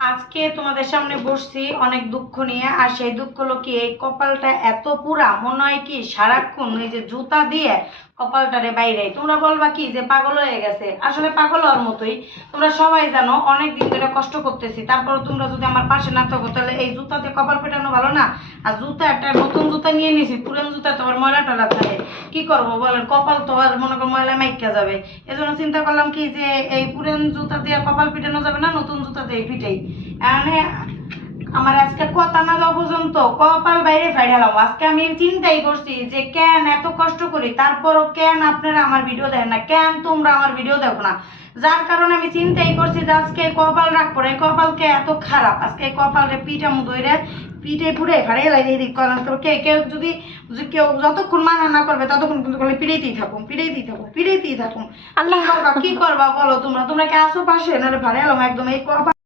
আজকে তোমাদের সামনে বসছি অনেক দুঃখ নিয়ে। আর সেই দুঃখ হলো কি, এই কপালটা এত পুরা মনে হয় কি সারাক্ষণ এই যে জুতা দিয়ে কপালটারে বাইরে। তোমরা বলবা কি যে পাগল হয়ে গেছে, আসলে পাগল হওয়ার মতোই। তোমরা সবাই জানো অনেক দিন ধরে কষ্ট করতেছি, তারপর তোমরা যদি আমার পাশে না থাকো তাহলে এই জুতা দিয়ে কপাল পেটানো ভালো না। আর জুতা একটা নতুন জুতা নিয়ে নিছি, পুরান জুতা তো আবার ময়লা টয়লা থাকে, কি করবো বলেন? কপাল তো আর মনে করো ময়লা মাইকা যাবে। এজন্য চিন্তা করলাম কি যে এই পুরান জুতা দিয়ে কপাল পিটানো যাবে না, নতুন জুতা দিয়ে পিটাই। মানে আমার আজকে কথা না যাওয়া পর্যন্ত কপাল বাইরে ফেলাম। আজকে আমি চিন্তাই করছি যে কেন এত কষ্ট করি, তারপরও কেন আপনারা আমার ভিডিও দেখেন না, কেন তোমরা আমার ভিডিও দেখো না। যার কারণে আমি চিন্তাই করছি যে আজকে কপাল রাখবো না, কপালকে এত খারাপ আজকে কপালে পিঠা মুদইরে পিঠে পুড়ে ফাড়িয়ে লাগে এদিক করেন। তো কেউ যদি কেউ যতক্ষণ মানা না করবে ততক্ষণ কিন্তু পিড়েতেই থাকুন পিড়েতেই থাকুন পিড়েতেই থাকুন। আল্লাহ কি করবা বলো? তোমরা তোমরা কি আসো পাশে, নাহলে ফাড়িয়ে একদম এই কপাল